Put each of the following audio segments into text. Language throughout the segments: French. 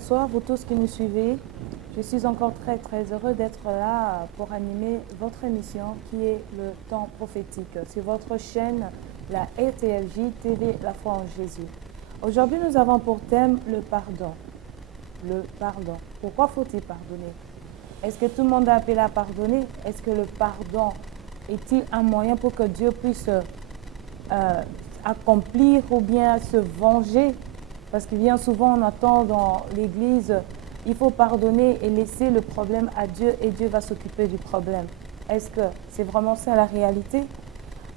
Bonsoir vous tous qui nous suivez. Je suis encore très heureux d'être là pour animer votre émission qui est le temps prophétique sur votre chaîne, la RTLJ TV La Foi en Jésus. Aujourd'hui, nous avons pour thème le pardon. Le pardon. Pourquoi faut-il pardonner? Est-ce que tout le monde a appelé à pardonner? Est-ce que le pardon est-il un moyen pour que Dieu puisse accomplir ou bien se venger? Parce que bien souvent, on entend dans l'Église, il faut pardonner et laisser le problème à Dieu et Dieu va s'occuper du problème. Est-ce que c'est vraiment ça la réalité?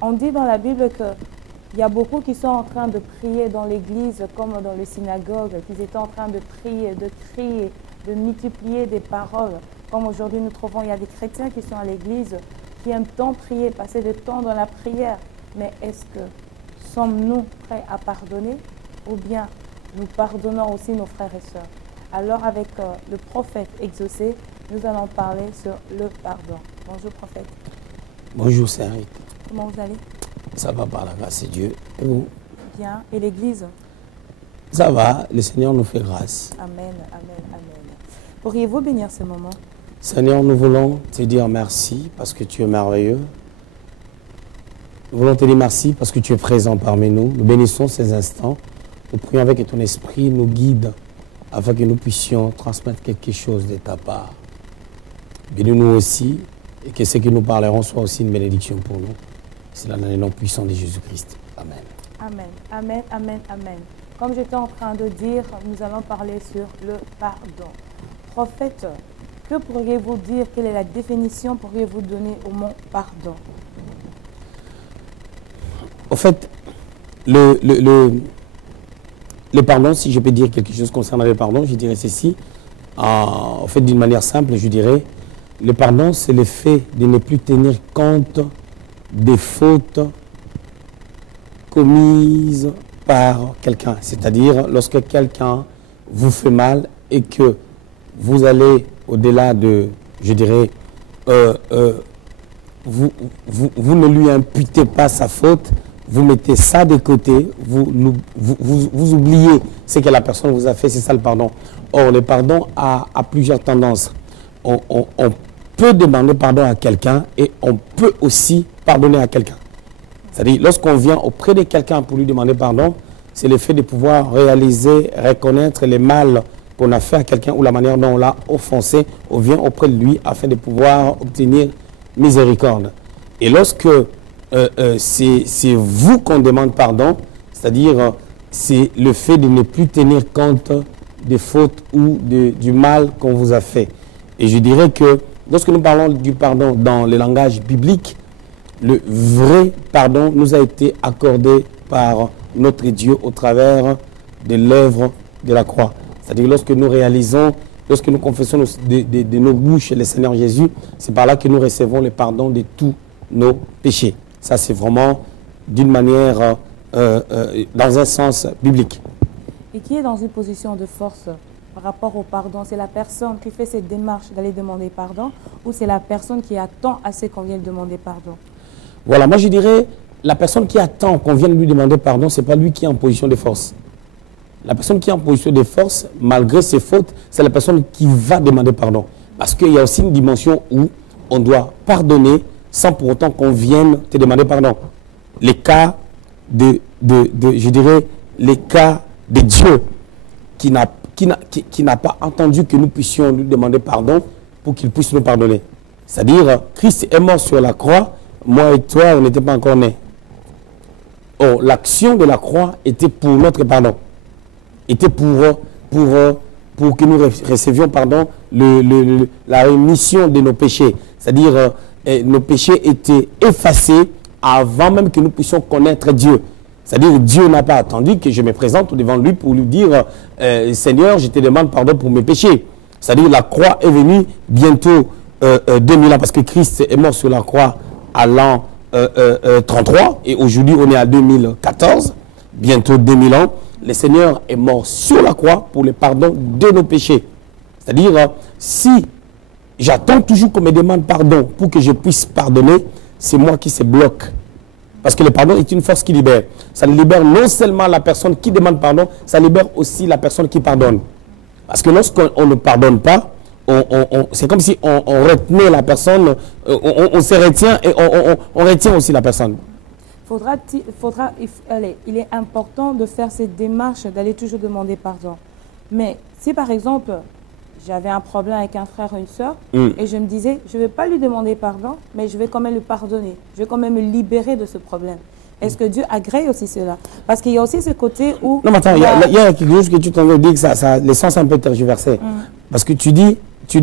On dit dans la Bible qu'il y a beaucoup qui sont en train de prier dans l'Église comme dans les synagogues, qu'ils étaient en train de prier, de crier, de multiplier des paroles. Comme aujourd'hui nous trouvons, il y a des chrétiens qui sont à l'Église, qui aiment tant prier, passer du temps dans la prière. Mais est-ce que sommes-nous prêts à pardonner ou bien nous pardonnons aussi nos frères et sœurs? Alors avec le prophète exaucé, nous allons parler sur le pardon. Bonjour prophète. Bonjour Sarit. Comment vous allez? Ça va par la grâce de Dieu. Et vous? Bien. Et l'Église? Ça va, le Seigneur nous fait grâce. Amen, amen, amen. Pourriez-vous bénir ce moment? Seigneur, nous voulons te dire merci parce que tu es merveilleux. Nous voulons te dire merci parce que tu es présent parmi nous. Nous bénissons ces instants. Nous prions avec que ton esprit nous guide afin que nous puissions transmettre quelque chose de ta part. Bénis-nous aussi et que ce que nous parlerons soit aussi une bénédiction pour nous. C'est dans le nom puissant de Jésus-Christ. Amen. Amen, amen, amen, amen. Comme j'étais en train de dire, nous allons parler sur le pardon. Prophète, que pourriez-vous dire? Quelle est la définition pourriez-vous donner au mot pardon? Au fait, le pardon, si je peux dire quelque chose concernant le pardon, je dirais ceci. En fait, d'une manière simple, je dirais, le pardon, c'est le fait de ne plus tenir compte des fautes commises par quelqu'un. C'est-à-dire, lorsque quelqu'un vous fait mal et que vous allez au-delà de, je dirais, vous ne lui imputez pas sa faute, vous mettez ça de côté, vous oubliez ce que la personne vous a fait, c'est ça le pardon. Or, le pardon a plusieurs tendances. On peut demander pardon à quelqu'un et on peut aussi pardonner à quelqu'un. C'est-à-dire, lorsqu'on vient auprès de quelqu'un pour lui demander pardon, c'est le fait de pouvoir réaliser, reconnaître les mal qu'on a fait à quelqu'un ou la manière dont on l'a offensé, on vient auprès de lui afin de pouvoir obtenir miséricorde. Et lorsque c'est vous qu'on demande pardon, c'est-à-dire c'est le fait de ne plus tenir compte des fautes ou du mal qu'on vous a fait. Et je dirais que lorsque nous parlons du pardon dans le langage biblique, le vrai pardon nous a été accordé par notre Dieu au travers de l'œuvre de la croix. C'est-à-dire lorsque nous réalisons, lorsque nous confessons de nos bouches le Seigneur Jésus, c'est par là que nous recevons le pardon de tous nos péchés. Ça, c'est vraiment d'une manière, dans un sens biblique. Et qui est dans une position de force par rapport au pardon? C'est la personne qui fait cette démarche d'aller demander pardon ou c'est la personne qui attend assez qu'on vienne demander pardon? Voilà, moi je dirais, la personne qui attend qu'on vienne lui demander pardon, ce n'est pas lui qui est en position de force. La personne qui est en position de force, malgré ses fautes, c'est la personne qui va demander pardon. Parce qu'il y a aussi une dimension où on doit pardonner sans pour autant qu'on vienne te demander pardon. Les cas je dirais, les cas de Dieu qui n'a pas entendu que nous puissions lui demander pardon pour qu'il puisse nous pardonner. C'est-à-dire, Christ est mort sur la croix, moi et toi, on n'était pas encore nés. Or, l'action de la croix était pour notre pardon. Était pour que nous recevions pardon, la rémission de nos péchés. C'est-à-dire, nos péchés étaient effacés avant même que nous puissions connaître Dieu. C'est-à-dire Dieu n'a pas attendu que je me présente devant lui pour lui dire Seigneur, je te demande pardon pour mes péchés. C'est-à-dire la croix est venue bientôt 2000 ans parce que Christ est mort sur la croix à l'an 33 et aujourd'hui on est à 2014, bientôt 2000 ans. Le Seigneur est mort sur la croix pour le pardon de nos péchés. C'est-à-dire si j'attends toujours qu'on me demande pardon pour que je puisse pardonner, c'est moi qui se bloque. Parce que le pardon est une force qui libère. Ça libère non seulement la personne qui demande pardon, ça libère aussi la personne qui pardonne. Parce que lorsqu'on ne pardonne pas, c'est comme si on retenait la personne, on se retient et on retient aussi la personne. Allez, il est important de faire cette démarche, d'aller toujours demander pardon. Mais si par exemple, j'avais un problème avec un frère ou une soeur, et je me disais, je ne vais pas lui demander pardon, mais je vais quand même le pardonner. Je vais quand même me libérer de ce problème. Est-ce que Dieu agrée aussi cela? Parce qu'il y a aussi ce côté où... Non, mais attends, il y a quelque chose que tu t'en veux dire que ça les sens un peu tergiversés. Parce que tu dis... Tu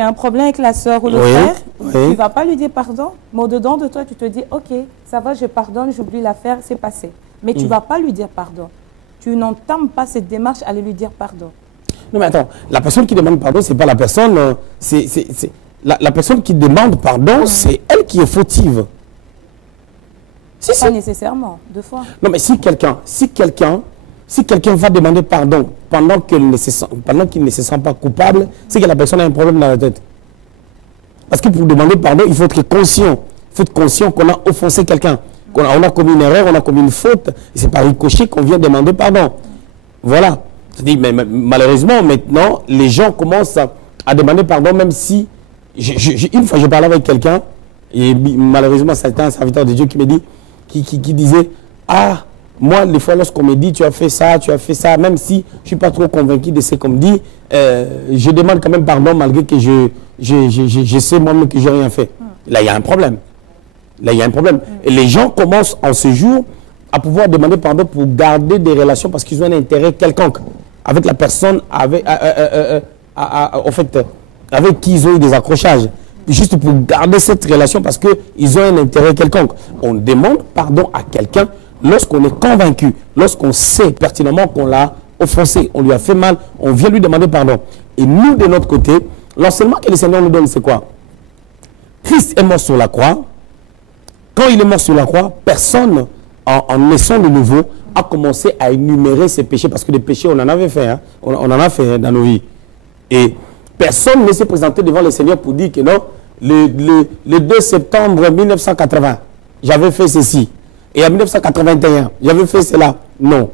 as un problème avec la soeur ou le frère, tu ne vas pas lui dire pardon, mais au-dedans de toi, tu te dis, ok, ça va, je pardonne, j'oublie l'affaire, c'est passé. Mais tu ne vas pas lui dire pardon. Tu n'entames pas cette démarche à lui dire pardon. Non, mais attends, la personne qui demande pardon, ce n'est pas la personne, la personne qui demande pardon, c'est elle qui est fautive. Pas nécessairement, deux fois. Non, mais si quelqu'un va demander pardon pendant qu'il ne se sent pas coupable, c'est que la personne a un problème dans la tête. Parce que pour demander pardon, il faut être conscient. Il faut être conscient qu'on a offensé quelqu'un. On a commis une erreur, on a commis une faute. Et c'est par ricochet qu'on vient demander pardon. Voilà. Mais malheureusement, maintenant, les gens commencent à demander pardon, même si... une fois, je parlais avec quelqu'un, et malheureusement, c'était un serviteur de Dieu qui me dit, qui disait, ah, moi, des fois, lorsqu'on me dit, tu as fait ça, même si je ne suis pas trop convaincu de ce qu'on me dit, je demande quand même pardon, malgré que je sais moi-même que je n'ai rien fait. Là, il y a un problème. Et les gens commencent en ce jour à pouvoir demander pardon pour garder des relations parce qu'ils ont un intérêt quelconque avec la personne avec qui ils ont eu des accrochages. Juste pour garder cette relation parce qu'ils ont un intérêt quelconque. On demande pardon à quelqu'un lorsqu'on est convaincu, lorsqu'on sait pertinemment qu'on l'a offensé, on lui a fait mal, on vient lui demander pardon. Et nous, de notre côté, l'enseignement que le Seigneur nous donne, c'est quoi? Christ est mort sur la croix. Quand il est mort sur la croix, personne, en naissant de nouveau, a commencé à énumérer ses péchés, parce que des péchés, on en avait fait, hein? On en a fait dans nos vies. Et personne ne s'est présenté devant le Seigneur pour dire que non, le 2 septembre 1980, j'avais fait ceci. Et en 1981, j'avais fait cela. Non.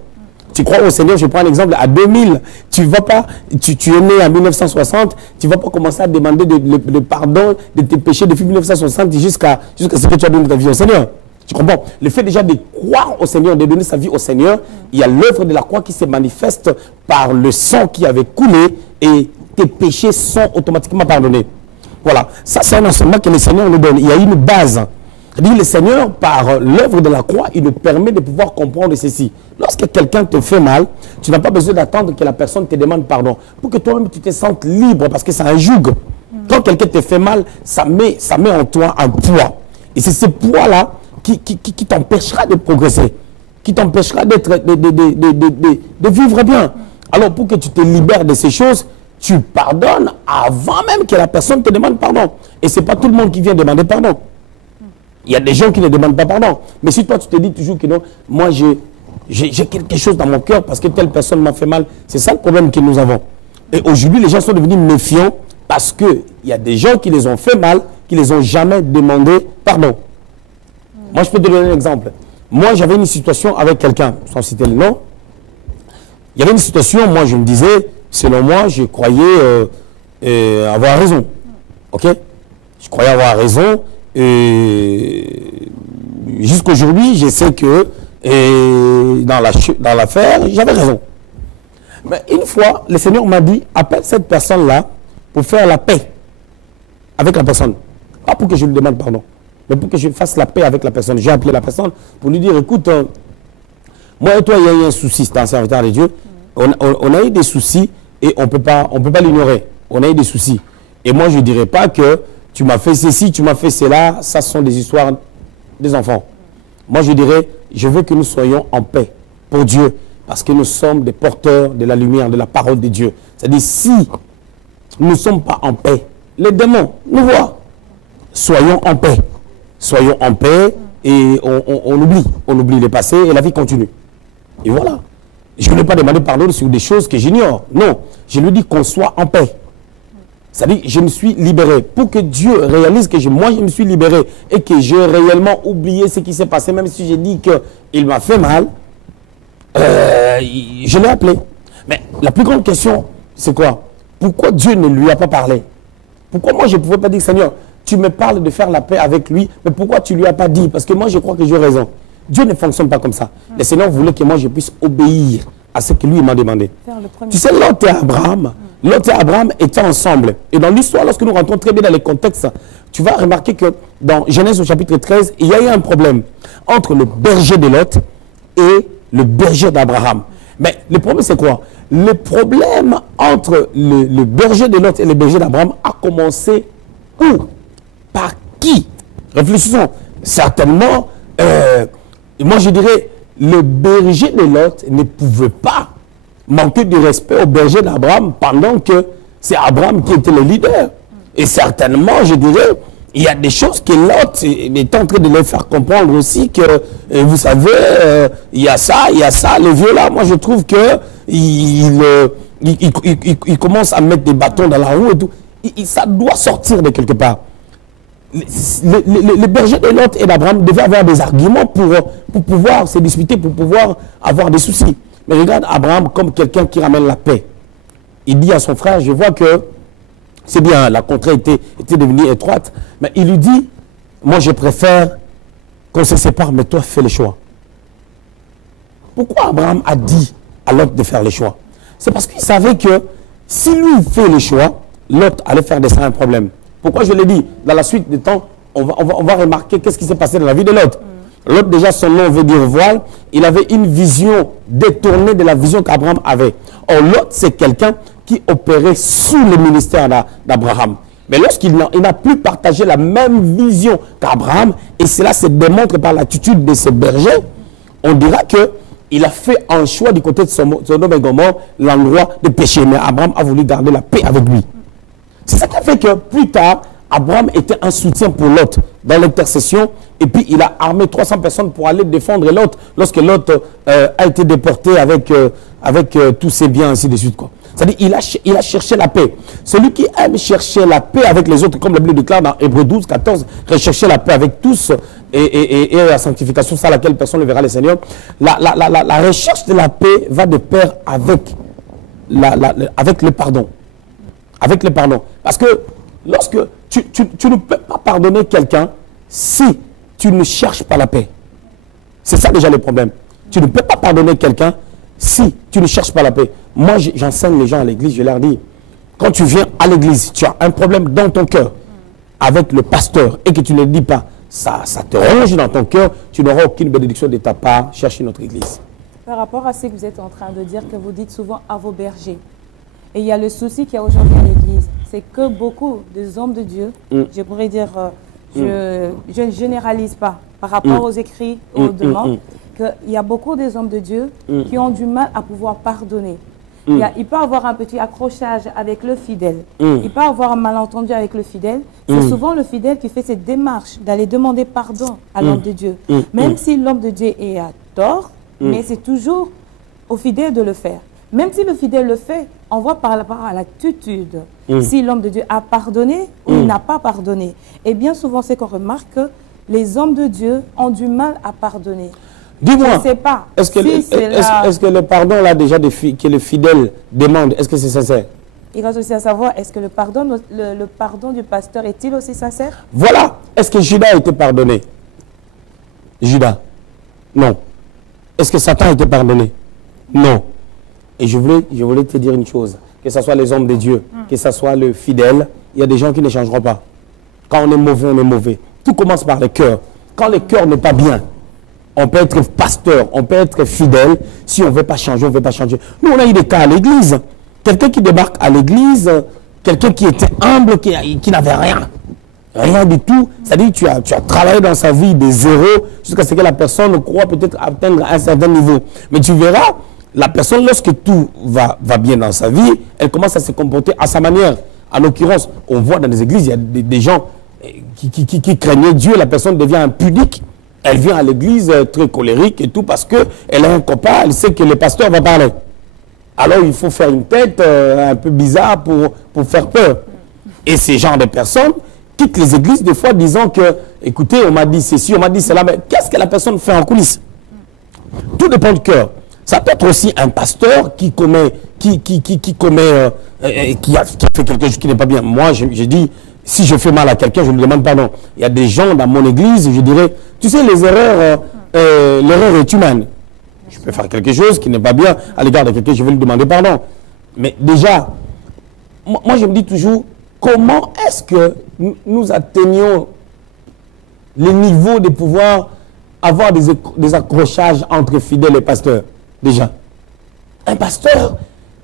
Tu crois au Seigneur, je prends un exemple, à 2000, tu es né en 1960, tu ne vas pas commencer à demander le pardon de tes péchés depuis 1960 jusqu'à ce que tu as donné ta vie au Seigneur. Tu comprends? Le fait déjà de croire au Seigneur, de donner sa vie au Seigneur, il y a l'œuvre de la croix qui se manifeste par le sang qui avait coulé et tes péchés sont automatiquement pardonnés. Voilà. Ça, c'est un enseignement que le Seigneur nous donne. Il y a une base. Le Seigneur, par l'œuvre de la croix, il nous permet de pouvoir comprendre ceci. Lorsque quelqu'un te fait mal, tu n'as pas besoin d'attendre que la personne te demande pardon. Pour que toi-même, tu te sentes libre, parce que c'est un joug. Quand quelqu'un te fait mal, ça met en toi un poids. Et c'est ce poids-là qui t'empêchera de progresser, qui t'empêchera de vivre bien. Alors, pour que tu te libères de ces choses, tu pardonnes avant même que la personne te demande pardon. Et ce n'est pas tout le monde qui vient demander pardon. Il y a des gens qui ne demandent pas pardon. Mais si toi, tu te dis toujours que non, moi, j'ai quelque chose dans mon cœur parce que telle personne m'a fait mal, c'est ça le problème que nous avons. Et aujourd'hui, les gens sont devenus méfiants parce qu'il y a des gens qui les ont fait mal, qui les ont jamais demandé pardon. Moi, je peux te donner un exemple. Moi, j'avais une situation avec quelqu'un, sans citer le nom. Il y avait une situation, moi, je me disais, selon moi, je croyais avoir raison. OK? Je croyais avoir raison. Jusqu'aujourd'hui, je sais que dans l'affaire, j'avais raison. Mais une fois, le Seigneur m'a dit, appelle cette personne-là pour faire la paix avec la personne. Pas pour que je lui demande pardon, mais pour que je fasse la paix avec la personne. J'ai appelé la personne pour lui dire, écoute, moi et toi, il y a eu un souci, c'est un serviteur de Dieu. On a eu des soucis et on peut pas l'ignorer. On a eu des soucis. Et moi, je ne dirais pas que tu m'as fait ceci, tu m'as fait cela, ça sont des histoires des enfants. Moi, je dirais, je veux que nous soyons en paix pour Dieu, parce que nous sommes des porteurs de la lumière, de la parole de Dieu. C'est-à-dire, si nous ne sommes pas en paix, les démons nous voient. Soyons en paix. Soyons en paix et on oublie le passé et la vie continue. Et voilà. Je ne vais pas demander pardon sur des choses que j'ignore. Non, je lui dis qu'on soit en paix. C'est-à-dire, je me suis libéré. Pour que Dieu réalise que moi, je me suis libéré et que j'ai réellement oublié ce qui s'est passé, même si j'ai dit qu'il m'a fait mal, je l'ai appelé. Mais la plus grande question c'est quoi? Pourquoi Dieu ne lui a pas parlé? Pourquoi moi je ne pouvais pas dire, Seigneur, tu me parles de faire la paix avec lui, mais pourquoi tu ne lui as pas dit? Parce que moi je crois que j'ai raison. Dieu ne fonctionne pas comme ça. Le Seigneur voulait que moi je puisse obéir à ce que lui m'a demandé. Tu sais, Lot et Abraham étaient ensemble. Et dans l'histoire, lorsque nous rentrons très bien dans les contextes, tu vas remarquer que dans Genèse au chapitre 13, il y a eu un problème entre le berger de Lot et le berger d'Abraham. Mais le problème, c'est quoi? Le problème entre le berger de Lot et le berger d'Abraham a commencé où? Par qui? Réfléchissons. Certainement, moi je dirais, le berger de Lot ne pouvait pas manquer de respect au berger d'Abraham pendant que c'est Abraham qui était le leader. Et certainement, je dirais, il y a des choses que Lot est en train de leur faire comprendre aussi que, vous savez, il y a ça, le vieux là, moi je trouve que il commence à mettre des bâtons dans la roue et tout. Ça doit sortir de quelque part. Les bergers de Lot et d'Abraham devaient avoir des arguments pour pouvoir se disputer, pour pouvoir avoir des soucis. Mais regarde Abraham comme quelqu'un qui ramène la paix. Il dit à son frère, je vois que c'est bien, la contrée était devenue étroite, mais il lui dit, moi je préfère qu'on se sépare, mais toi fais le choix. Pourquoi Abraham a dit à Lot de faire le choix? C'est parce qu'il savait que si lui fait le choix, Lot allait faire descendre un problème. Pourquoi je l'ai dit? Dans la suite du temps, on va remarquer qu'est-ce qui s'est passé dans la vie de Lot. Lot, déjà, son nom veut dire voile. Il avait une vision détournée de la vision qu'Abraham avait. Or, Lot, c'est quelqu'un qui opérait sous le ministère d'Abraham. Mais lorsqu'il n'a plus partagé la même vision qu'Abraham, et cela se démontre par l'attitude de ses bergers, on dira qu'il a fait un choix du côté de Sodome et Gomorrhe, l'endroit de péché. Mais Abraham a voulu garder la paix avec lui. C'est ça qui a fait que plus tard, Abraham était un soutien pour Lot dans l'intercession. Et puis il a armé 300 personnes pour aller défendre Lot lorsque Lot a été déporté avec tous ses biens, ainsi de suite. C'est-à-dire il a cherché la paix. Celui qui aime chercher la paix avec les autres, comme la Bible déclare dans Hébreux 12, 14, rechercher la paix avec tous et la sanctification, sans laquelle personne ne verra le Seigneur. La recherche de la paix va de pair avec le pardon. Avec le pardon. Parce que lorsque tu ne peux pas pardonner quelqu'un si tu ne cherches pas la paix. C'est ça déjà le problème. Tu ne peux pas pardonner quelqu'un si tu ne cherches pas la paix. Moi, j'enseigne les gens à l'église, je leur dis, quand tu viens à l'église, tu as un problème dans ton cœur avec le pasteur et que tu ne le dis pas, ça te ronge dans ton cœur, tu n'auras aucune bénédiction de ta part, cherche une autre église. Par rapport à ce que vous êtes en train de dire, que vous dites souvent à vos bergers, et il y a le souci qu'il y a aujourd'hui à l'église, c'est que beaucoup des hommes de Dieu, je pourrais dire, je ne généralise pas par rapport aux écrits, aux demandes, qu'il y a beaucoup des hommes de Dieu qui ont du mal à pouvoir pardonner. Il peut avoir un petit accrochage avec le fidèle. Il peut avoir un malentendu avec le fidèle. C'est souvent le fidèle qui fait cette démarche d'aller demander pardon à l'homme de Dieu. Même si l'homme de Dieu est à tort, mais c'est toujours au fidèle de le faire. Même si le fidèle le fait, on voit par rapport à l'attitude. Si l'homme de Dieu a pardonné ou il n'a pas pardonné. Et bien souvent, c'est qu'on remarque que les hommes de Dieu ont du mal à pardonner. Dis-moi, je ne sais pas. Est-ce que le pardon là déjà que le fidèle demande, est-ce que c'est sincère? Il reste aussi à savoir, est-ce que le pardon du pasteur est-il aussi sincère? Voilà. Est-ce que Judas a été pardonné? Judas? Non. Est-ce que Satan a été pardonné? Non. Et je voulais te dire une chose, que ce soit les hommes de Dieu, que ce soit le fidèle, il y a des gens qui ne changeront pas. Quand on est mauvais, on est mauvais. Tout commence par le cœur. Quand le cœur n'est pas bien, on peut être pasteur, on peut être fidèle. Si on ne veut pas changer, on ne veut pas changer. Nous, on a eu des cas à l'église. Quelqu'un qui débarque à l'église, quelqu'un qui était humble, qui n'avait rien. Rien du tout. C'est-à-dire que tu as travaillé dans sa vie de zéro jusqu'à ce que la personne croit peut-être atteindre un certain niveau. Mais tu verras, la personne, lorsque tout va bien dans sa vie, elle commence à se comporter à sa manière. En l'occurrence, on voit dans les églises, il y a des gens qui craignaient Dieu. La personne devient impudique. Elle vient à l'église très colérique et tout parce qu'elle a un copain, elle sait que le pasteur va parler. Alors il faut faire une tête un peu bizarre pour faire peur. Et ces genres de personnes quittent les églises des fois disant que, écoutez, on m'a dit ceci, on m'a dit cela, mais qu'est-ce que la personne fait en coulisses? Tout dépend du cœur. Ça peut être aussi un pasteur qui commet qui commet, qui a fait quelque chose qui n'est pas bien. Moi, j'ai dit, si je fais mal à quelqu'un, je lui demande pardon. Il y a des gens dans mon église, je dirais, tu sais, les erreurs, l'erreur est humaine. Je peux faire quelque chose qui n'est pas bien à l'égard de quelqu'un, je vais lui demander pardon. Mais déjà, moi je me dis toujours, comment est-ce que nous atteignons le niveau de pouvoir avoir des accrochages entre fidèles et pasteurs, déjà. Un pasteur,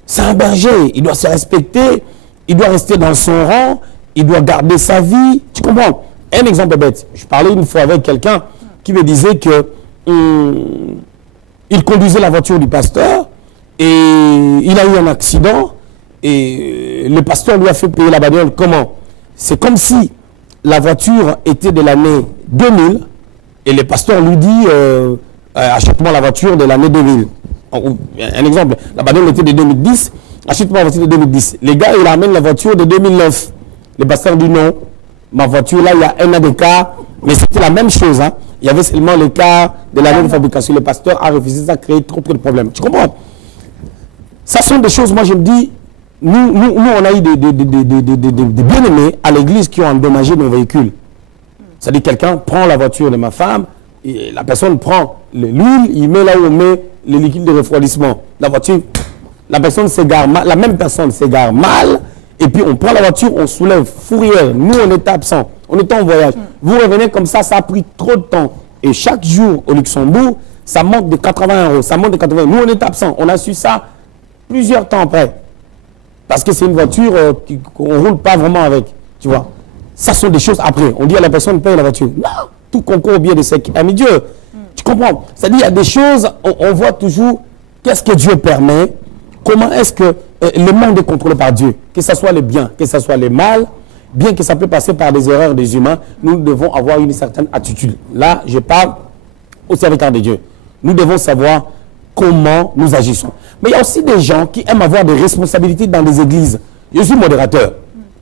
c'est un berger, il doit se respecter, il doit rester dans son rang, il doit garder sa vie. Tu comprends? Un exemple bête. Je parlais une fois avec quelqu'un qui me disait que il conduisait la voiture du pasteur et il a eu un accident et le pasteur lui a fait payer la bagnole. Comment? C'est comme si la voiture était de l'année 2000 et le pasteur lui dit achète-moi la voiture de l'année 2000. Un exemple, la bagnole était de 2010, achète-moi la voiture de 2010. Les gars, il amène la voiture de 2009. Le pasteur dit non, ma voiture là, il y a un an d'écart, mais c'était la même chose. Hein. Il y avait seulement l'écart de l'année de fabrication. Le pasteur a refusé, ça a créé trop de problèmes. Tu comprends? Ça sont des choses, moi je me dis, nous on a eu des bien-aimés à l'église qui ont endommagé nos véhicules. C'est-à-dire quelqu'un prend la voiture de ma femme, et la personne prend l'huile, il met là où on met le liquide de refroidissement. La voiture, la personne s'égare mal, la même personne s'égare mal, et puis on prend la voiture, on soulève fourrière. Nous, on était absents, on était en voyage. Vous revenez comme ça a pris trop de temps. Et chaque jour au Luxembourg, ça monte de 80 €, ça monte de 80 €. Nous, on est absents, on a su ça plusieurs temps après. Parce que c'est une voiture qu'on ne roule pas vraiment avec, tu vois. Ça sont des choses après. On dit à la personne, paye la voiture. Non, tout concourt au bien de ses amis Dieu. Tu comprends? C'est-à-dire, il y a des choses, on voit toujours qu'est-ce que Dieu permet, comment est-ce que le monde est contrôlé par Dieu. Que ce soit le bien, que ce soit le mal, bien que ça peut passer par des erreurs des humains, nous devons avoir une certaine attitude. Là, je parle au serviteur de Dieu. Nous devons savoir comment nous agissons. Mais il y a aussi des gens qui aiment avoir des responsabilités dans les églises. Je suis modérateur,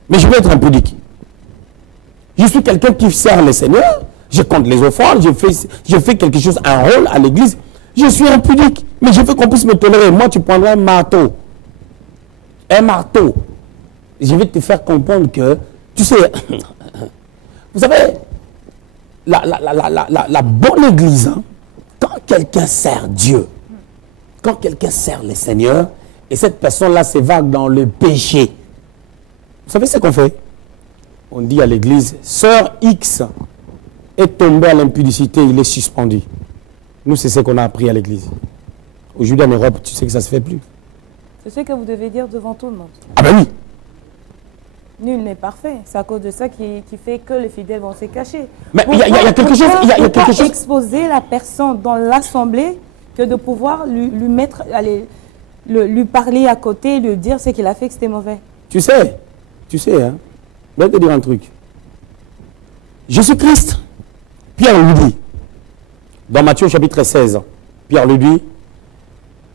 mais je veux être impudique. Je suis quelqu'un qui sert le Seigneur, je compte les offrandes, je fais quelque chose, un rôle à l'église. Je suis impudique, mais je veux qu'on puisse me tolérer. Moi, tu prendrais un marteau. Un marteau. Je vais te faire comprendre que, tu sais, vous savez, la bonne église, hein, quand quelqu'un sert Dieu, quand quelqu'un sert le Seigneur, et cette personne-là s'évade dans le péché, vous savez ce qu'on fait? On dit à l'église, sœur X est tombé à l'impudicité, il est suspendu. Nous, c'est ce qu'on a appris à l'église. Aujourd'hui, en Europe, tu sais que ça ne se fait plus. C'est ce que vous devez dire devant tout le monde. Ah ben oui. Nul n'est parfait. C'est à cause de ça qui fait que les fidèles vont se cacher. Mais il y a quelque chose... Il y a quelque chose... exposer la personne dans l'assemblée que de pouvoir lui mettre... lui parler à côté, lui dire ce qu'il a fait que c'était mauvais. Tu sais, hein, je vais te dire un truc. Jésus-Christ, Pierre lui dit, dans Matthieu chapitre 16, Pierre lui dit,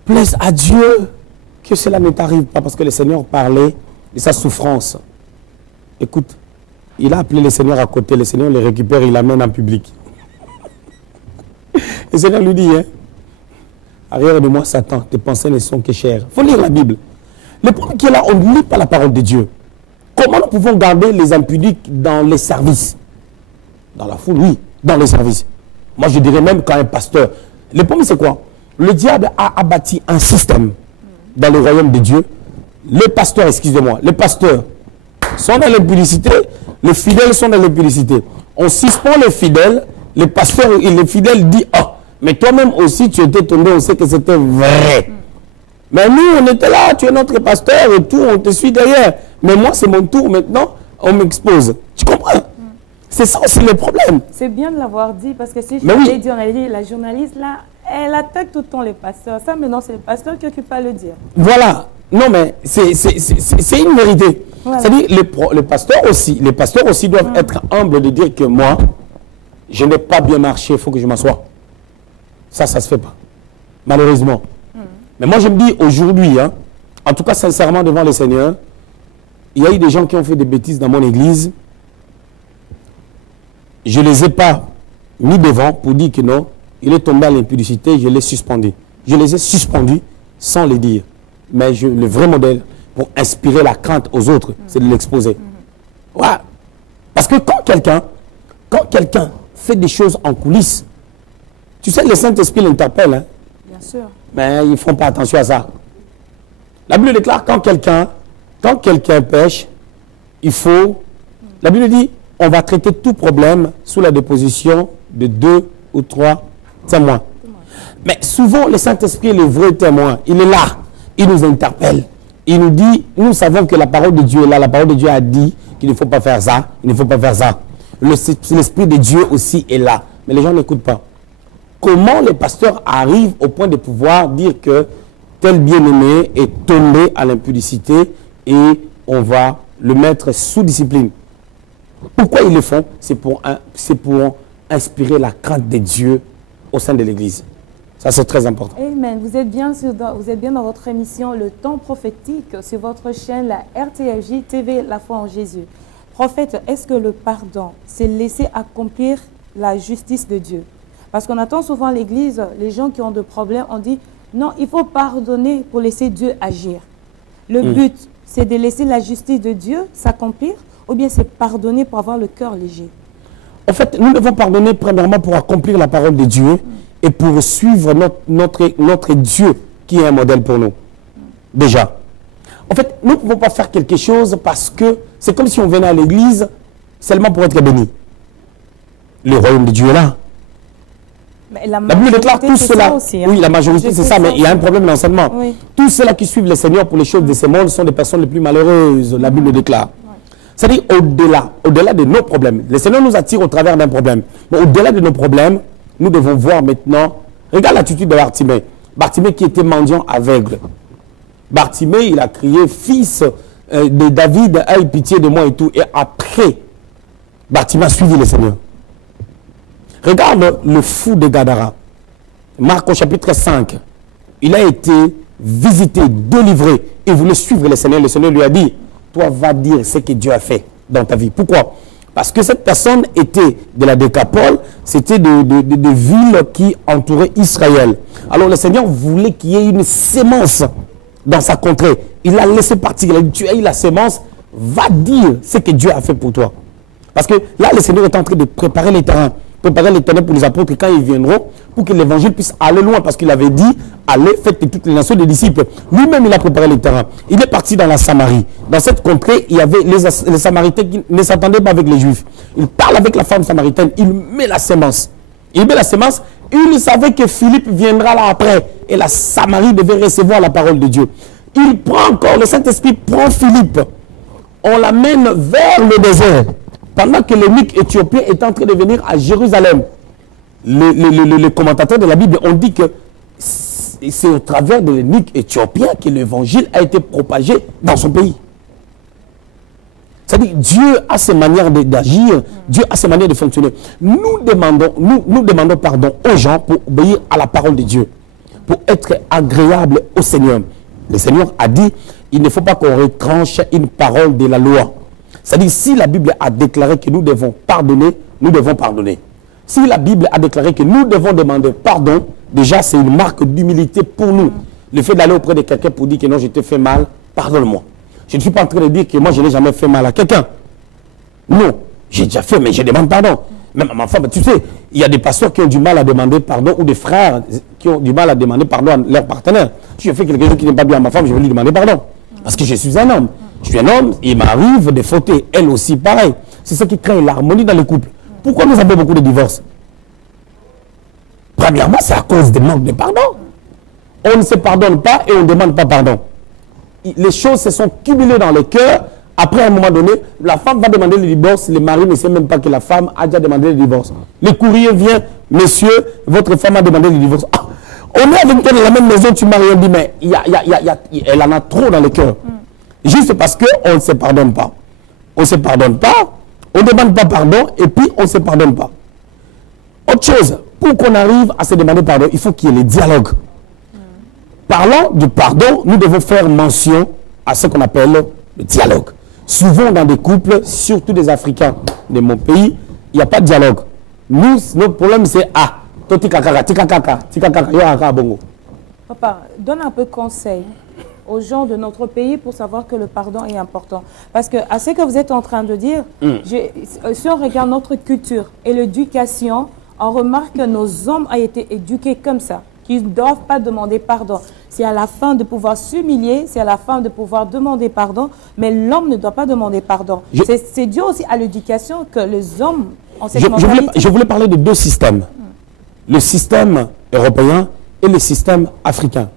plaise à Dieu que cela ne t'arrive pas, parce que le Seigneur parlait de sa souffrance. Écoute, il a appelé le Seigneur à côté, le Seigneur le récupère, il l'amène en public. Le Seigneur lui dit, hein, arrière de moi Satan, tes pensées ne sont que chères. Il faut lire la Bible. Le problème qui est là, on ne lit pas la parole de Dieu. Comment nous pouvons garder les impudiques dans les services? Dans la foule, oui, dans les services. Moi, je dirais même quand un pasteur... Le problème, c'est quoi? Le diable a bâti un système dans le royaume de Dieu. Les pasteurs, excusez-moi, les pasteurs sont dans l'impudicité, les fidèles sont dans l'impudicité. On suspend les fidèles, les pasteurs et les fidèles disent « Oh, mais toi-même aussi, tu étais tombé, on sait que c'était vrai. » Mais nous, on était là, tu es notre pasteur et tout, on te suit derrière. Mais moi, c'est mon tour maintenant, on m'expose. Tu comprends? C'est ça aussi le problème. C'est bien de l'avoir dit, parce que si je l'avais dit, on allait dire, la journaliste, là, elle attaque tout le temps les pasteurs. Ça, maintenant, c'est le pasteur qui occupe à le dire. Voilà. Non, mais c'est une vérité. Voilà. C'est-à-dire, les pasteurs aussi doivent être humbles de dire que moi, je n'ai pas bien marché, il faut que je m'assoie. Ça ne se fait pas. Malheureusement. Mais moi, je me dis aujourd'hui, hein, en tout cas sincèrement devant le Seigneur, il y a eu des gens qui ont fait des bêtises dans mon église. Je ne les ai pas mis devant pour dire que non, il est tombé à l'impudicité, je l'ai suspendu. Je les ai suspendus sans les dire. mais le vrai modèle pour inspirer la crainte aux autres, c'est de l'exposer. Ouais. Parce que quand quelqu'un fait des choses en coulisses, tu sais, le Saint-Esprit l'interpelle. Hein? Bien sûr. Mais ils ne font pas attention à ça. La Bible déclare quand quelqu'un pêche, il faut... La Bible dit, on va traiter tout problème sous la déposition de 2 ou 3 témoins. Mais souvent, le Saint-Esprit est le vrai témoin. Il est là. Il nous interpelle. Il nous dit, nous savons que la parole de Dieu est là. La parole de Dieu a dit qu'il ne faut pas faire ça. Il ne faut pas faire ça. L'Esprit de Dieu aussi est là. Mais les gens n'écoutent pas. Comment les pasteurs arrivent au point de pouvoir dire que tel bien-aimé est tombé à l'impudicité et on va le mettre sous discipline? Pourquoi ils le font? C'est pour inspirer la crainte de Dieu au sein de l'Église. Ça, c'est très important. Amen. Vous êtes bien dans votre émission Le Temps prophétique sur votre chaîne, la RTLJ TV, La foi en Jésus. Prophète, est-ce que le pardon, c'est laisser accomplir la justice de Dieu? Parce qu'on attend souvent à l'Église, les gens qui ont des problèmes, on dit non, il faut pardonner pour laisser Dieu agir. Le but, c'est de laisser la justice de Dieu s'accomplir, ou bien c'est pardonner pour avoir le cœur léger? En fait, nous devons pardonner premièrement pour accomplir la parole de Dieu et pour suivre notre Dieu qui est un modèle pour nous. Déjà. En fait, nous ne pouvons pas faire quelque chose parce que c'est comme si on venait à l'église seulement pour être béni. Le royaume de Dieu est là. Mais la Bible déclare tout cela. Aussi, hein. Oui, la majorité c'est ça, mais il y a un problème d'enseignement. Oui. Tous ceux-là qui suivent le Seigneur pour les choses de ce monde sont des personnes les plus malheureuses, la Bible déclare. C'est-à-dire au-delà de nos problèmes. Le Seigneur nous attire au travers d'un problème. Mais au-delà de nos problèmes, nous devons voir maintenant, regarde l'attitude de Bartimée. Bartimée qui était mendiant aveugle. Bartimée, il a crié, fils de David, aie pitié de moi et tout. Et après, Bartimée a suivi le Seigneur. Regarde le fou de Gadara. Marc au chapitre 5. Il a été visité, délivré. Il voulait suivre le Seigneur. Le Seigneur lui a dit, toi va dire ce que Dieu a fait dans ta vie. Pourquoi? Parce que cette personne était de la Décapole, c'était de villes qui entouraient Israël. Alors le Seigneur voulait qu'il y ait une sémence dans sa contrée. Il l'a laissé partir. Il a dit, tu as eu la sémence, va dire ce que Dieu a fait pour toi. Parce que là, le Seigneur est en train de préparer les terrains. Préparer les terrains pour les apôtres quand ils viendront, pour que l'évangile puisse aller loin. Parce qu'il avait dit, allez, faites toutes les nations des disciples. Lui-même, il a préparé les terrains. Il est parti dans la Samarie. Dans cette contrée, il y avait les Samaritains qui ne s'attendaient pas avec les Juifs. Il parle avec la femme samaritaine. Il met la sémence. Il met la sémence. Il savait que Philippe viendra là après. Et la Samarie devait recevoir la parole de Dieu. Il prend encore, le Saint-Esprit prend Philippe. On l'amène vers le désert. Pendant que l'eunuque éthiopien est en train de venir à Jérusalem, les commentateurs de la Bible ont dit que c'est au travers de l'eunuque éthiopien que l'évangile a été propagé dans son pays. C'est-à-dire Dieu a ses manières d'agir, Dieu a ses manières de fonctionner. Nous demandons pardon aux gens pour obéir à la parole de Dieu, pour être agréable au Seigneur. Le Seigneur a dit, il ne faut pas qu'on retranche une parole de la loi. C'est-à-dire, si la Bible a déclaré que nous devons pardonner, nous devons pardonner. Si la Bible a déclaré que nous devons demander pardon, déjà, c'est une marque d'humilité pour nous. Le fait d'aller auprès de quelqu'un pour dire que non, je t'ai fait mal, pardonne-moi. Je ne suis pas en train de dire que moi, je n'ai jamais fait mal à quelqu'un. Non, j'ai déjà fait, mais je demande pardon. Même à ma femme, tu sais, il y a des pasteurs qui ont du mal à demander pardon, ou des frères qui ont du mal à demander pardon à leur partenaire. Si je fais quelque chose qui n'est pas bien à ma femme, je vais lui demander pardon. Parce que je suis un homme. Je suis un homme, il m'arrive de fauter, elle aussi, pareil. C'est ce qui crée l'harmonie dans le couple. Pourquoi nous avons beaucoup de divorces? Premièrement, c'est à cause des manques de pardon. On ne se pardonne pas et on ne demande pas pardon. Les choses se sont cumulées dans le cœur. Après, à un moment donné, la femme va demander le divorce. Le mari ne sait même pas que la femme a déjà demandé le divorce. Le courrier vient, monsieur, votre femme a demandé le divorce. Ah, on est avec toi dans la même maison, tu m'as rien dit, mais elle en a trop dans le cœur. Juste parce qu'on ne se pardonne pas. On ne se pardonne pas, on ne demande pas pardon, et puis on ne se pardonne pas. Autre chose, pour qu'on arrive à se demander pardon, il faut qu'il y ait le dialogue. Parlant du pardon, nous devons faire mention à ce qu'on appelle le dialogue. Souvent dans des couples, surtout des Africains de mon pays, il n'y a pas de dialogue. Nous, notre problème c'est ah, Papa, donne un peu de conseil aux gens de notre pays pour savoir que le pardon est important. Parce que, à ce que vous êtes en train de dire, si on regarde notre culture et l'éducation, on remarque que nos hommes ont été éduqués comme ça, qu'ils ne doivent pas demander pardon. C'est à la fin de pouvoir s'humilier, c'est à la fin de pouvoir demander pardon, mais l'homme ne doit pas demander pardon. C'est dû aussi à l'éducation que les hommes ont cette mentalité. Je voulais parler de deux systèmes. Le système européen et le système africain.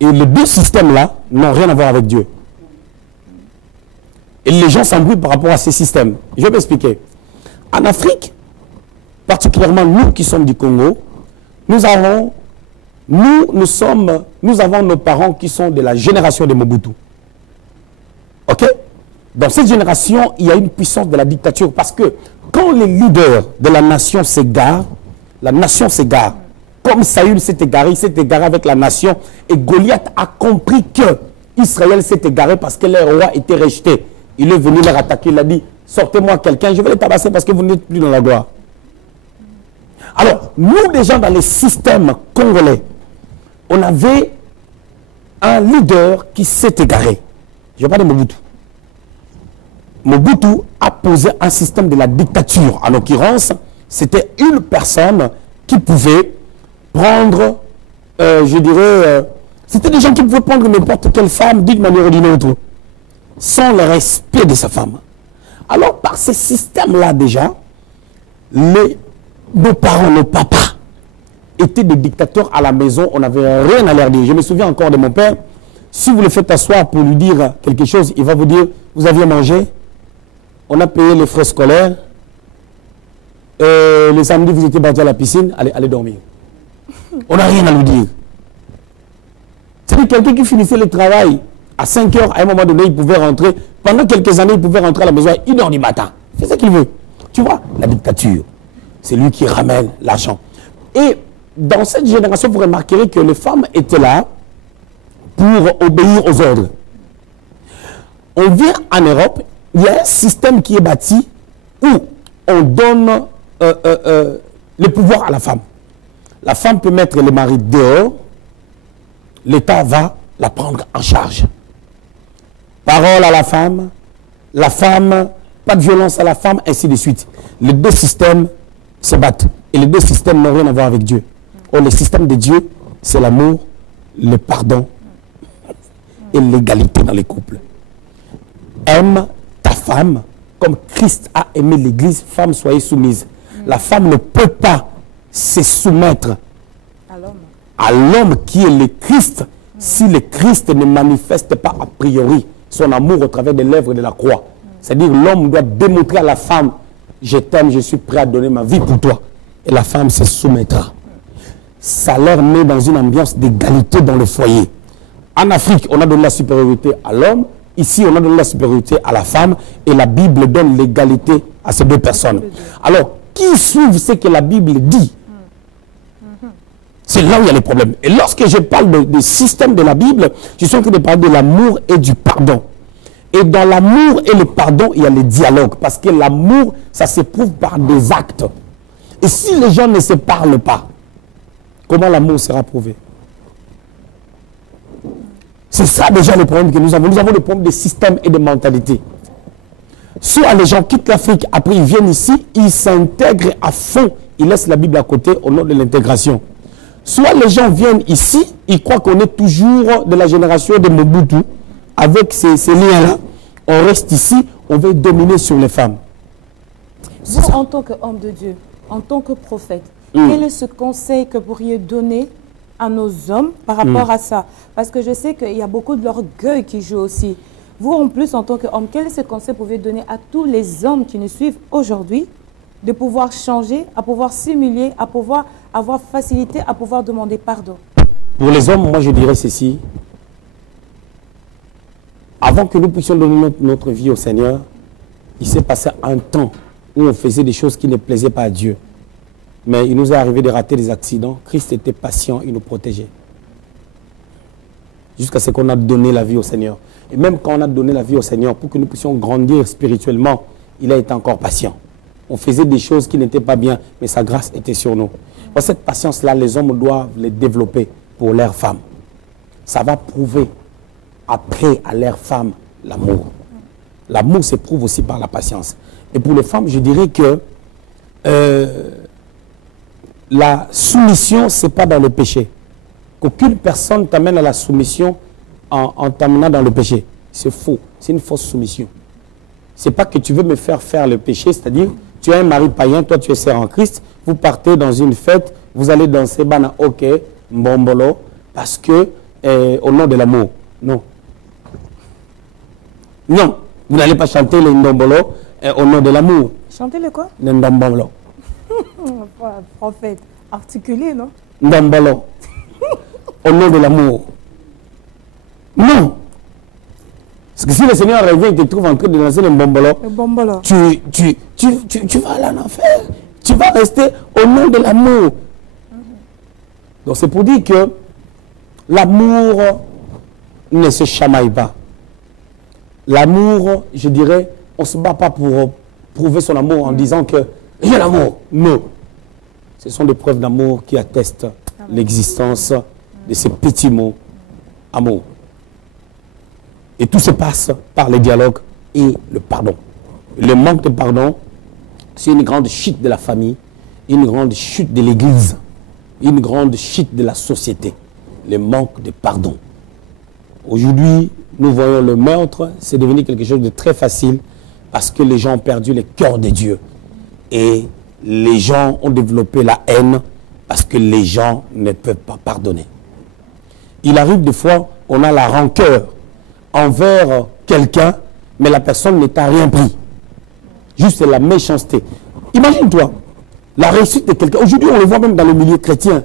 Et les deux systèmes-là n'ont rien à voir avec Dieu. Et les gens s'embrouillent par rapport à ces systèmes. Je vais m'expliquer. En Afrique, particulièrement nous qui sommes du Congo, nous avons nos parents qui sont de la génération de Mobutu. Ok? Dans cette génération, il y a une puissance de la dictature parce que quand les leaders de la nation s'égarent, la nation s'égare. Comme Saül s'est égaré, il s'est égaré avec la nation. Et Goliath a compris que Israël s'est égaré parce que leur roi était rejeté. Il est venu leur attaquer, il a dit, sortez-moi quelqu'un, je vais les tabasser parce que vous n'êtes plus dans la gloire. Alors, nous déjà dans les systèmes congolais, on avait un leader qui s'est égaré. Je parle de Mobutu. Mobutu a posé un système de la dictature. En l'occurrence, c'était une personne qui pouvait prendre, je dirais, c'était des gens qui pouvaient prendre n'importe quelle femme d'une manière ou d'une autre, sans le respect de sa femme. Alors, par ce système-là déjà, nos parents, nos papas, étaient des dictateurs à la maison, on n'avait rien à leur dire. Je me souviens encore de mon père, si vous le faites asseoir pour lui dire quelque chose, il va vous dire, vous aviez mangé, on a payé les frais scolaires, le samedi vous étiez parti à la piscine, allez dormir. On n'a rien à lui dire. C'est quelqu'un qui finissait le travail à 5 heures, à un moment donné, il pouvait rentrer, pendant quelques années, il pouvait rentrer à la maison à 1 heure du matin. C'est ce qu'il veut. Tu vois, la dictature, c'est lui qui ramène l'argent. Et dans cette génération, vous remarquerez que les femmes étaient là pour obéir aux ordres. On vient en Europe, il y a un système qui est bâti où on donne le pouvoir à la femme. La femme peut mettre le mari dehors, l'État va la prendre en charge. Parole à la femme, pas de violence à la femme, ainsi de suite. Les deux systèmes se battent. Et les deux systèmes n'ont rien à voir avec Dieu. Or, le système de Dieu, c'est l'amour, le pardon et l'égalité dans les couples. Aime ta femme comme Christ a aimé l'Église. Femme, soyez soumise. La femme ne peut pas se soumettre à l'homme qui est le Christ si le Christ ne manifeste pas a priori son amour au travers des lèvres de la croix. C'est-à-dire l'homme doit démontrer à la femme, je t'aime, je suis prêt à donner ma vie pour toi. Et la femme se soumettra. Ça leur met dans une ambiance d'égalité dans le foyer. En Afrique, on a donné la supériorité à l'homme. Ici, on a donné la supériorité à la femme. Et la Bible donne l'égalité à ces deux personnes. Alors, qui suivent ce que la Bible dit? C'est là où il y a les problèmes. Et lorsque je parle du système de la Bible, je suis en train de parler de l'amour et du pardon. Et dans l'amour et le pardon, il y a le dialogue. Parce que l'amour, ça s'éprouve par des actes. Et si les gens ne se parlent pas, comment l'amour sera prouvé? C'est ça déjà le problème que nous avons. Nous avons le problème de système et de mentalité. Soit les gens quittent l'Afrique, après ils viennent ici, ils s'intègrent à fond, ils laissent la Bible à côté au nom de l'intégration. Soit les gens viennent ici, ils croient qu'on est toujours de la génération de Mobutu, avec ces liens-là, on reste ici, on veut dominer sur les femmes. Vous, en tant qu'homme de Dieu, en tant que prophète, quel est ce conseil que vous pourriez donner à nos hommes par rapport à ça? Parce que je sais qu'il y a beaucoup de l'orgueil qui joue aussi. Vous, en plus, en tant qu'homme, quel est ce conseil que vous pouvez donner à tous les hommes qui nous suivent aujourd'hui de pouvoir changer, à pouvoir s'humilier, à pouvoir avoir facilité, à pouvoir demander pardon? Pour les hommes, moi je dirais ceci. Avant que nous puissions donner notre vie au Seigneur, il s'est passé un temps où on faisait des choses qui ne plaisaient pas à Dieu. Mais il nous est arrivé de rater des accidents. Christ était patient, il nous protégeait. Jusqu'à ce qu'on a donné la vie au Seigneur. Et même quand on a donné la vie au Seigneur, pour que nous puissions grandir spirituellement, il a été encore patient. On faisait des choses qui n'étaient pas bien, mais sa grâce était sur nous. Cette patience-là, les hommes doivent les développer pour leurs femmes. ça va prouver après à leur femme l'amour. L'amour s'éprouve aussi par la patience. Et pour les femmes, je dirais que la soumission, ce n'est pas dans le péché. Qu'aucune personne t'amène à la soumission en t'amenant dans le péché. C'est faux. C'est une fausse soumission. Ce n'est pas que tu veux me faire le péché, c'est-à-dire tu as un mari païen, toi tu es sœur en Christ, vous partez dans une fête, vous allez danser bana ok, mbombolo, parce que au nom de l'amour. Non. Non, vous n'allez pas chanter le ndombolo au nom de l'amour. Chanter le quoi? Le ndombolo. Prophète, articulé, non? Ndombolo. Au nom de l'amour. Non. Parce que si le Seigneur revient et te trouve en train de danser le bombolo, tu vas aller en enfer. Tu vas rester au nom de l'amour. Donc c'est pour dire que l'amour ne se chamaille pas. L'amour, je dirais, on ne se bat pas pour prouver son amour en disant que j'ai l'amour. Non. Ce sont des preuves d'amour qui attestent l'existence de ces petits mots amour. Et tout se passe par le dialogue et le pardon. Le manque de pardon, c'est une grande chute de la famille, une grande chute de l'Église, une grande chute de la société. Le manque de pardon. Aujourd'hui, nous voyons le meurtre, c'est devenu quelque chose de très facile parce que les gens ont perdu le cœur de Dieu. Et les gens ont développé la haine parce que les gens ne peuvent pas pardonner. Il arrive des fois, on a la rancœur envers quelqu'un, mais la personne ne t'a rien pris. Juste la méchanceté. Imagine-toi, la réussite de quelqu'un. Aujourd'hui, on le voit même dans le milieu chrétien.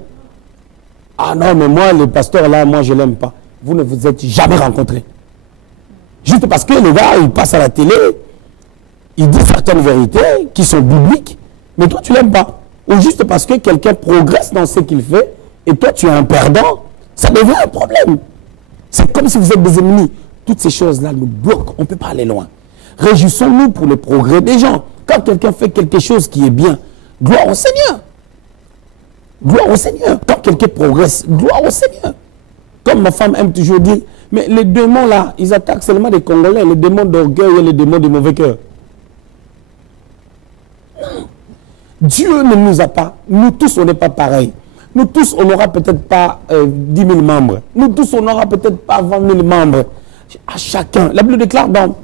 Ah non, mais moi, le pasteur là, moi, je ne l'aime pas. Vous ne vous êtes jamais rencontrés. Juste parce que le gars, il passe à la télé, il dit certaines vérités qui sont bibliques, mais toi, tu ne l'aimes pas. Ou juste parce que quelqu'un progresse dans ce qu'il fait, et toi, tu es un perdant, ça devient un problème. C'est comme si vous êtes des ennemis. Toutes ces choses-là nous bloquent. On ne peut pas aller loin. Réjouissons-nous pour le progrès des gens. Quand quelqu'un fait quelque chose qui est bien, gloire au Seigneur. Gloire au Seigneur. Quand quelqu'un progresse, gloire au Seigneur. Comme ma femme aime toujours dire, mais les démons là, ils attaquent seulement les Congolais, les démons d'orgueil et les démons de mauvais cœur. Non. Dieu ne nous a pas. Nous tous, on n'est pas pareils. Nous tous, on n'aura peut-être pas 10 000 membres. Nous tous, on n'aura peut-être pas 20 000 membres. À chacun. La Bible déclare dans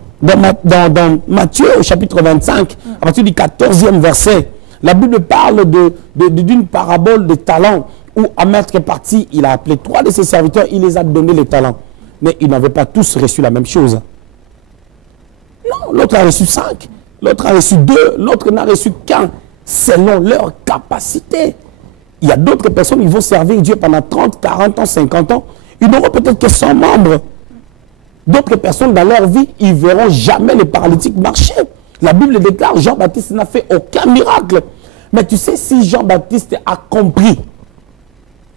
Matthieu, au chapitre 25, à partir du 14e verset, la Bible parle d'une parabole de talents où un maître est parti, il a appelé 3 de ses serviteurs, il les a donné les talents. Mais ils n'avaient pas tous reçu la même chose. Non, l'autre a reçu 5, l'autre a reçu 2, l'autre n'a reçu qu'un, selon leur capacité. Il y a d'autres personnes qui vont servir Dieu pendant 30, 40 ans, 50 ans. Ils n'auront peut-être que 100 membres. D'autres personnes dans leur vie, ils ne verront jamais les paralytiques marcher. La Bible déclare, Jean-Baptiste n'a fait aucun miracle. Mais tu sais, si Jean-Baptiste a compris,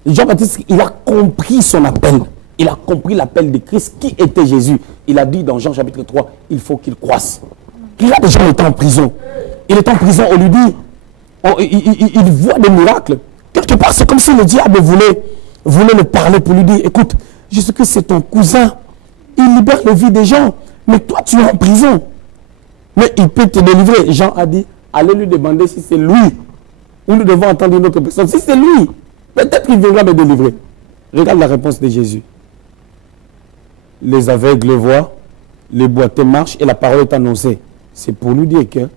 Jean-Baptiste, il a compris son appel. Il a compris l'appel de Christ, qui était Jésus. Il a dit dans Jean chapitre 3, il faut qu'il croisse. Il a déjà été en prison. Il est en prison, on lui dit, il voit des miracles. Quelque part, c'est comme si le diable voulait le parler pour lui dire, écoute, Jésus-Christ, c'est ton cousin. Il libère la vie des gens. Mais toi, tu es en prison. Mais il peut te délivrer. Jean a dit, allez lui demander si c'est lui. Ou nous devons entendre une autre personne. Si c'est lui, peut-être qu'il viendra me délivrer. Regarde la réponse de Jésus. Les aveugles voient, les boiteux marchent et la parole est annoncée. C'est pour lui dire que,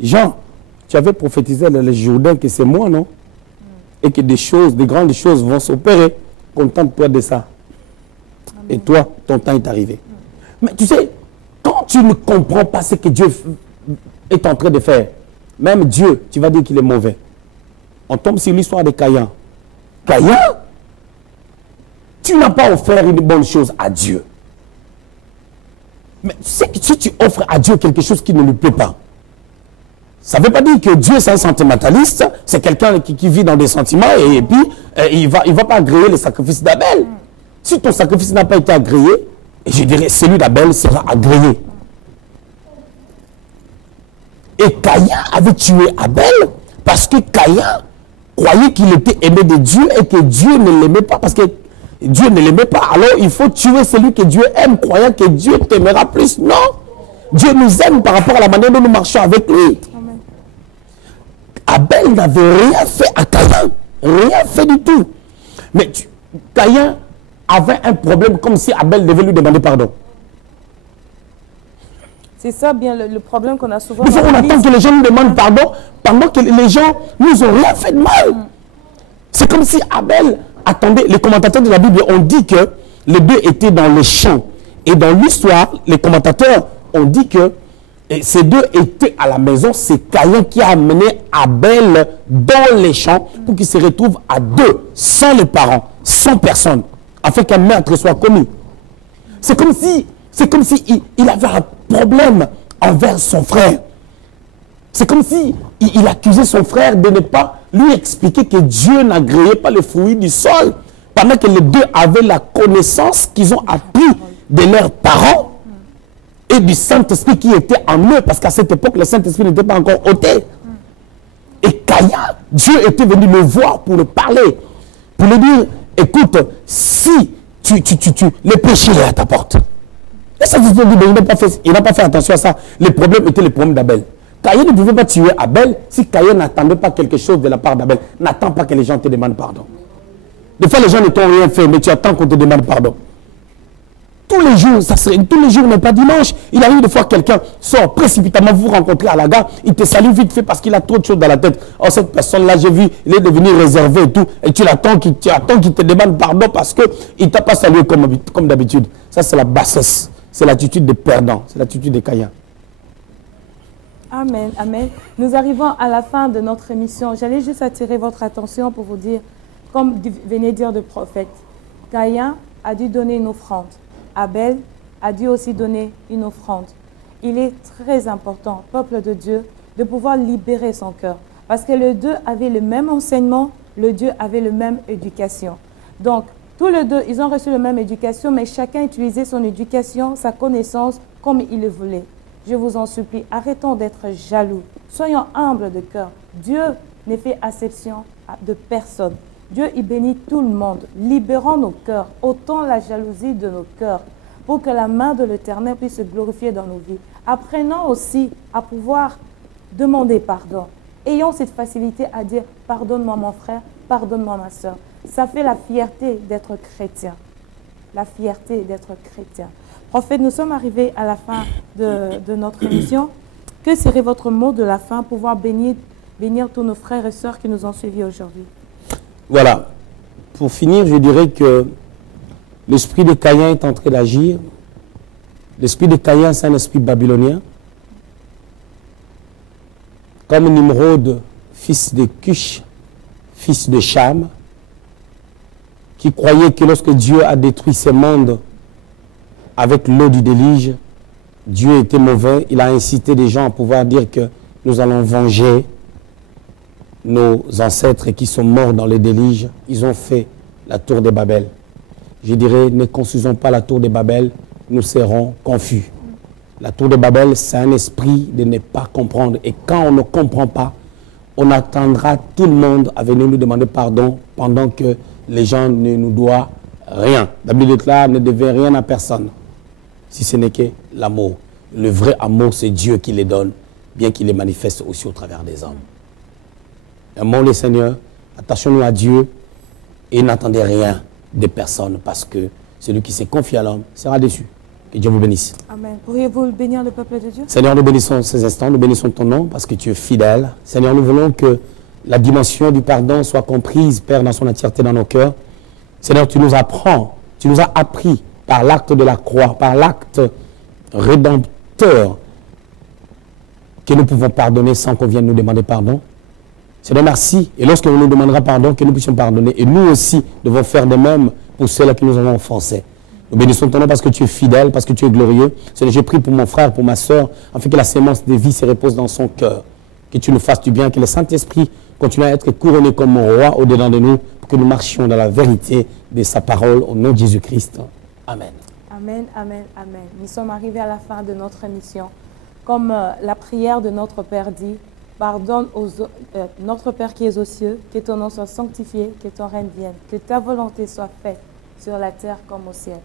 Jean, tu avais prophétisé dans le Jourdain que c'est moi, non? Et que des grandes choses vont s'opérer. Contente-toi de ça. Et toi, ton temps est arrivé. Mais tu sais, quand tu ne comprends pas ce que Dieu est en train de faire, même Dieu, tu vas dire qu'il est mauvais. On tombe sur l'histoire de Caïn. Caïn, tu n'as pas offert une bonne chose à Dieu. Mais si tu offres à Dieu quelque chose qui ne lui plaît pas, ça ne veut pas dire que Dieu c'est un sentimentaliste, c'est quelqu'un qui vit dans des sentiments et puis il va pas agréer le sacrifice d'Abel. Si ton sacrifice n'a pas été agréé, je dirais celui d'Abel sera agréé. Et Caïn avait tué Abel parce que Caïn croyait qu'il était aimé de Dieu et que Dieu ne l'aimait pas parce que Dieu ne l'aimait pas. Alors il faut tuer celui que Dieu aime, croyant que Dieu t'aimera plus. Non. Dieu nous aime par rapport à la manière dont nous marchons avec lui. Amen. Abel n'avait rien fait à Caïn. Rien fait du tout. Mais Caïn avait un problème comme si Abel devait lui demander pardon. C'est ça bien le problème qu'on a souvent. Il faut qu'on attend que les gens nous demandent pardon pendant que les gens nous ont rien fait de mal. C'est comme si Abel attendait. Les commentateurs de la Bible ont dit que les deux étaient dans les champs. Et dans l'histoire, les commentateurs ont dit que ces deux étaient à la maison. C'est Caïn qui a amené Abel dans les champs pour qu'il se retrouve à deux, sans les parents, sans personne, afin qu'un meurtre soit commis. C'est comme si il avait un problème envers son frère. C'est comme si il accusait son frère de ne pas lui expliquer que Dieu n'agréait pas le fruit du sol, pendant que les deux avaient la connaissance qu'ils ont appris de leurs parents et du Saint-Esprit qui était en eux, parce qu'à cette époque, le Saint-Esprit n'était pas encore ôté. Et Caïn, Dieu était venu le voir pour le parler, pour lui dire, écoute, si le péché est à ta porte. Et ça, il n'a pas fait attention à ça. Le problème était le problème d'Abel. Caïn ne pouvait pas tuer Abel si Caïn n'attendait pas quelque chose de la part d'Abel. N'attends pas que les gens te demandent pardon. Des fois, les gens ne t'ont rien fait, mais tu attends qu'on te demande pardon. Tous les jours, tous les jours n'est pas dimanche. Il arrive des fois quelqu'un sort précipitamment, vous rencontrez à la gare, il te salue vite fait parce qu'il a trop de choses dans la tête. Oh, cette personne-là, j'ai vu, il est devenu réservé et tout. Et tu attends qu'il te demande pardon parce qu'il ne t'a pas salué comme d'habitude. Ça, c'est la bassesse. C'est l'attitude des perdants. C'est l'attitude des Caïns. Amen, amen. Nous arrivons à la fin de notre émission. J'allais juste attirer votre attention pour vous dire, comme venait dire le prophète, Caïn a dû donner une offrande. Abel a dû aussi donner une offrande. Il est très important, peuple de Dieu, de pouvoir libérer son cœur. Parce que les deux avaient le même enseignement, les deux avaient la même éducation. Donc, tous les deux, ils ont reçu la même éducation, mais chacun utilisait son éducation, sa connaissance, comme il le voulait. Je vous en supplie, arrêtons d'être jaloux. Soyons humbles de cœur. Dieu ne fait exception de personne. Dieu, il bénit tout le monde. Libérons nos cœurs, ôtons la jalousie de nos cœurs, pour que la main de l'Éternel puisse se glorifier dans nos vies. Apprenons aussi à pouvoir demander pardon. Ayons cette facilité à dire « Pardonne-moi mon frère, pardonne-moi ma soeur ». Ça fait la fierté d'être chrétien. La fierté d'être chrétien. Prophète, nous sommes arrivés à la fin de notre émission. Que serait votre mot de la fin pour pouvoir bénir tous nos frères et sœurs qui nous ont suivis aujourd'hui? Voilà. Pour finir, je dirais que l'esprit de Caïn est en train d'agir. L'esprit de Caïn, c'est un esprit babylonien. Comme Nimrod, fils de Cush, fils de Cham, qui croyait que lorsque Dieu a détruit ce monde avec l'eau du déluge, Dieu était mauvais. Il a incité des gens à pouvoir dire que nous allons venger nos ancêtres qui sont morts dans le déluge. Ils ont fait la tour de Babel. Je dirais, ne construisons pas la tour de Babel, nous serons confus. La tour de Babel, c'est un esprit de ne pas comprendre. Et quand on ne comprend pas, on attendra tout le monde à venir nous demander pardon pendant que les gens ne nous doivent rien. La Bible déclare, ne devez rien à personne, si ce n'est que l'amour. Le vrai amour, c'est Dieu qui les donne, bien qu'il les manifeste aussi au travers des hommes. Aimons le Seigneur, attachons-nous à Dieu et n'attendez rien des personnes parce que celui qui s'est confié à l'homme sera déçu. Que Dieu vous bénisse. Amen. Pourriez-vous bénir le peuple de Dieu? Seigneur, nous bénissons ces instants, nous bénissons ton nom parce que tu es fidèle. Seigneur, nous voulons que la dimension du pardon soit comprise, Père, dans son entièreté dans nos cœurs. Seigneur, tu nous apprends, tu nous as appris par l'acte de la croix, par l'acte rédempteur, que nous pouvons pardonner sans qu'on vienne nous demander pardon. Seigneur, merci. Et lorsque nous nous demandera pardon, que nous puissions pardonner. Et nous aussi devons faire de même pour ceux-là qui nous avons offensés. Nous bénissons ton nom parce que tu es fidèle, parce que tu es glorieux. Seigneur, j'ai prié pour mon frère, pour ma soeur, afin que la sémence de vie se repose dans son cœur. Que tu nous fasses du bien, que le Saint-Esprit continue à être couronné comme mon roi au-dedans de nous, pour que nous marchions dans la vérité de sa parole, au nom de Jésus-Christ. Amen. Amen, amen, amen. Nous sommes arrivés à la fin de notre émission. Comme la prière de notre Père dit, pardonne notre Père qui es aux cieux, que ton nom soit sanctifié, que ton règne vienne, que ta volonté soit faite sur la terre comme au ciel.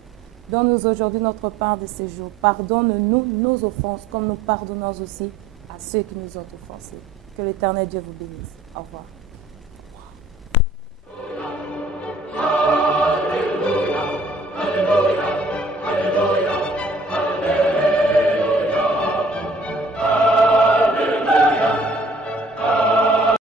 Donne-nous aujourd'hui notre part de ces jours. Pardonne-nous nos offenses comme nous pardonnons aussi à ceux qui nous ont offensés. Que l'Éternel Dieu vous bénisse. Au revoir.